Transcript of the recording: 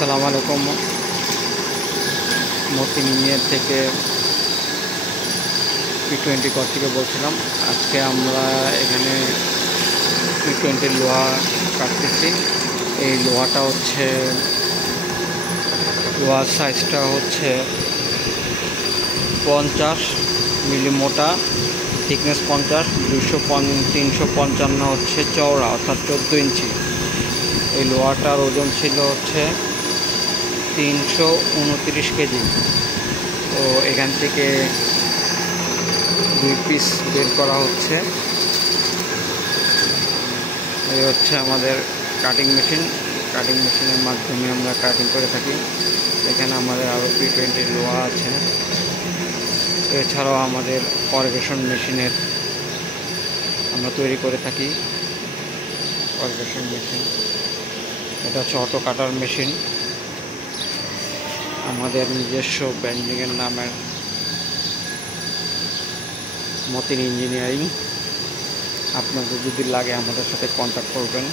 আসসালামু আলাইকুম। মতিন ইঞ্জিনিয়ার থেকে P20 ঘর থেকে বলছিলাম। আজকে আমরা এখানে P20 লোহা কাটতেছি। এই লোহাটা হচ্ছে, লোহার সাইজটা হচ্ছে 50 মিলি মোটা, থিকনেস 50, 355 হচ্ছে চওড়া, অর্থাৎ 14 ইঞ্চি। এই লোহাটার ওজন ছিল হচ্ছে 329 কেজি। তো এখান থেকে 2 পিস বের করা হচ্ছে। এই হচ্ছে আমাদের কাটিং মেশিন। কাটিং মেশিনের মাধ্যমে আমরা কাটিং করে থাকি। এখানে আমাদের আরও P20 লোহা আছে। এছাড়াও আমাদের করগেশন মেশিনের আমরা তৈরি করে থাকি। করগেশন মেশিন, এটা হচ্ছে অটো কাটার মেশিন। আমাদের নিজস্ব ব্র্যান্ডিংয়ের নামের মতিন ইঞ্জিনিয়ারিং। আপনাদের যদি লাগে আমাদের সাথে কন্ট্যাক্ট করবেন।